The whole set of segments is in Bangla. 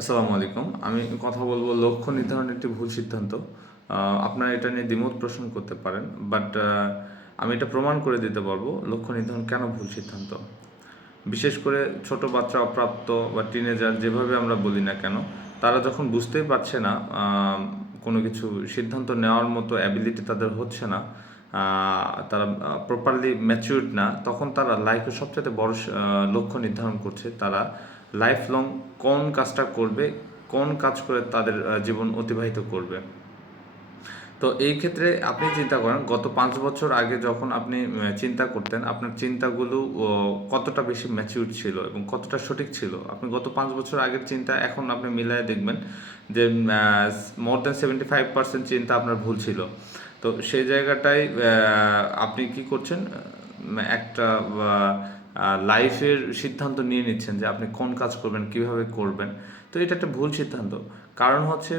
আসসালামু আলাইকুম। আমি কথা বলব লক্ষ্য নির্ধারণ একটি ভুল সিদ্ধান্ত। আপনারা এটা নিয়ে দ্বিমত প্রশ্ন করতে পারেন বাট আমি এটা প্রমাণ করে দিতে পারব লক্ষ্য নির্ধারণ কেন ভুল সিদ্ধান্ত। বিশেষ করে ছোট বাচ্চা, অপ্রাপ্ত বা টিনেজার যেভাবে আমরা বলি না কেন, তারা যখন বুঝতেই পারছে না কোনো কিছু সিদ্ধান্ত নেওয়ার মতো অ্যাবিলিটি তাদের হচ্ছে না তারা প্রপারলি ম্যাচিউরড না, তখন তারা লাইফের সবচেয়ে বড় লক্ষ্য নির্ধারণ করছে তারা লাইফ লং কোন কাজটা করবে, কোন কাজ করে তাদের জীবন অতিবাহিত করবে। তো এই ক্ষেত্রে আপনি চিন্তা করেন, গত পাঁচ বছর আগে যখন আপনি চিন্তা করতেন, আপনার চিন্তাগুলো কতটা বেশি ম্যাচিউর ছিল এবং কতটা সঠিক ছিল? আপনি গত পাঁচ বছর আগের চিন্তা এখন আপনি মিলায় দেখবেন যে more than seventy five percent চিন্তা আপনার ভুল ছিল। তো সেই জায়গাটায় আপনি কি করছেন? একটা লাইফের সিদ্ধান্ত নিয়ে নিচ্ছেন যে আপনি কোন কাজ করবেন, কীভাবে করবেন। তো এটা একটা ভুল সিদ্ধান্ত। কারণ হচ্ছে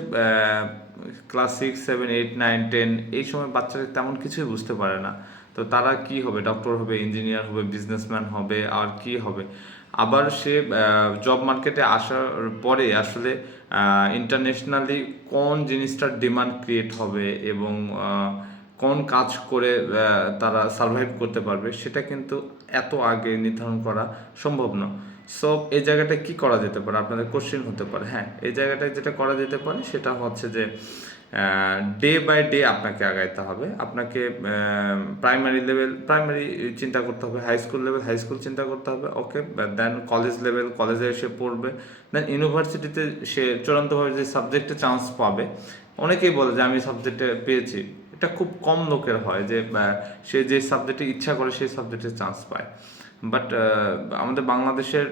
class six seven eight nine ten এই সময় বাচ্চারা তেমন কিছুই বুঝতে পারে না। তো তারা কি হবে? ডক্টর হবে ইঞ্জিনিয়ার হবে বিজনেসম্যান হবে, আর কি হবে? আবার সে জব মার্কেটে আসার পরে আসলে ইন্টারন্যাশনালি কোন জিনিসটার ডিমান্ড ক্রিয়েট হবে এবং কোন কাজ করে তারা সার্ভাইভ করতে পারবে, সেটা কিন্তু এত আগে নির্ধারণ করা সম্ভব না সো এই জায়গাটায় কি করা যেতে পারে? আপনাদের কোশ্চেন হতে পারে। হ্যাঁ এই জায়গাটায় যেটা করা যেতে পারে, সেটা হচ্ছে যে ডে বাই ডে আপনাকে আগাইতে হবে। আপনাকে প্রাইমারি লেভেল প্রাইমারি চিন্তা করতে হবে high school level high school চিন্তা করতে হবে ওকে দেন কলেজ লেভেল কলেজে এসে পড়বে। দেন ইউনিভার্সিটিতে সে চূড়ান্তভাবে যে সাবজেক্টে চান্স পাবে, অনেকেই বলে যে, আমি সাবজেক্টে পেয়েছি। এটা খুব কম লোকের হয় যে সে যে সাবজেক্টে ইচ্ছা করে সেই সাবজেক্টে চান্স পায়। বাট আমাদের বাংলাদেশের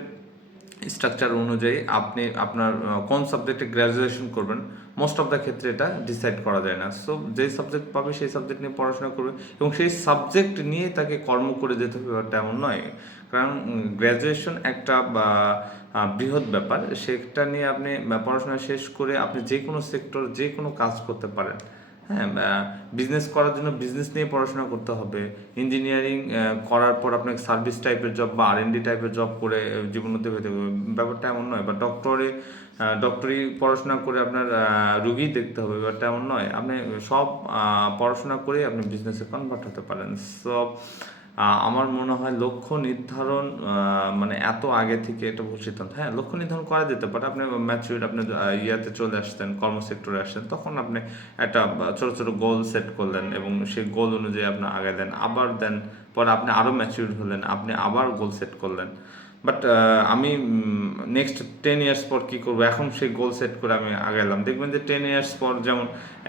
স্ট্রাকচার অনুযায়ী আপনি আপনার কোন সাবজেক্টে গ্র্যাজুয়েশন করবেন মোস্ট অফ দ্য ক্ষেত্রে এটা ডিসাইড করা যায় না। সো যে সাবজেক্ট পাবে সেই সাবজেক্ট নিয়ে পড়াশোনা করবে এবং সেই সাবজেক্ট নিয়ে তাকে কর্ম করে যেতে হবে এমন নয়। কারণ গ্র্যাজুয়েশন একটা বা, বৃহৎ ব্যাপার। সেটা নিয়ে আপনি পড়াশোনা শেষ করে আপনি যে কোনো সেক্টর যে কোনো কাজ করতে পারেন। হ্যাঁ বিজনেস করার জন্য বিজনেস নিয়ে পড়াশোনা করতে হবে। ইঞ্জিনিয়ারিং করার পর আপনাকে সার্ভিস টাইপের জব বা আর এনডি টাইপের জব করে জীবনোন্নতি জীবন অতিবাহিত হবে। ব্যাপারটা এমন নয়, বা ডক্টরে ডক্টরি পড়াশোনা করে আপনার রুগী দেখতে হবে, ব্যাপারটা এমন নয়। আপনি সব পড়াশোনা করে আপনি বিজনেসে কনভার্ট হতে পারেন। সব আমার মনে হয় লক্ষ্য নির্ধারণ মানে এত আগে থেকে এটা ভুল সিদ্ধান্ত। হ্যাঁ লক্ষ্য নির্ধারণ করা যেতে পারে। আপনি ম্যাচিউর আপনি ইয়াতে চলে কর্ম কর্মসেক্টরে আসতেন, তখন আপনি একটা ছোটো ছোট ছোট গোল সেট করলেন এবং সেই গোল অনুযায়ী আপনি আগে দেন। আবার দেন, পরে আপনি আরও ম্যাচিউর হলেন, আপনি আবার গোল সেট করলেন। বাট আমি নেক্সট টেন ইয়ার্স পর কী করব? এখন সেই গোল সেট করে আমি আগাইলাম। দেখবেন যে টেন ইয়ার্স পর যেমন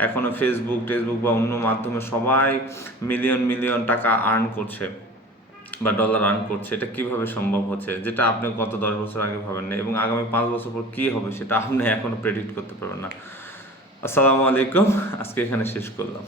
এখনও ফেসবুক টেসবুক বা অন্য মাধ্যমে সবাই মিলিয়ন মিলিয়ন টাকা আর্ন করছে বা ডলার আর্ন করছে, এটা কীভাবে সম্ভব হচ্ছে? যেটা আপনি গত দশ বছর আগে ভাবেন না এবং আগামী পাঁচ বছর পর কী হবে সেটা আপনি এখনও প্রেডিক্ট করতে পারবেন না। আসসালামু আলাইকুম। আজকে এখানে শেষ করলাম।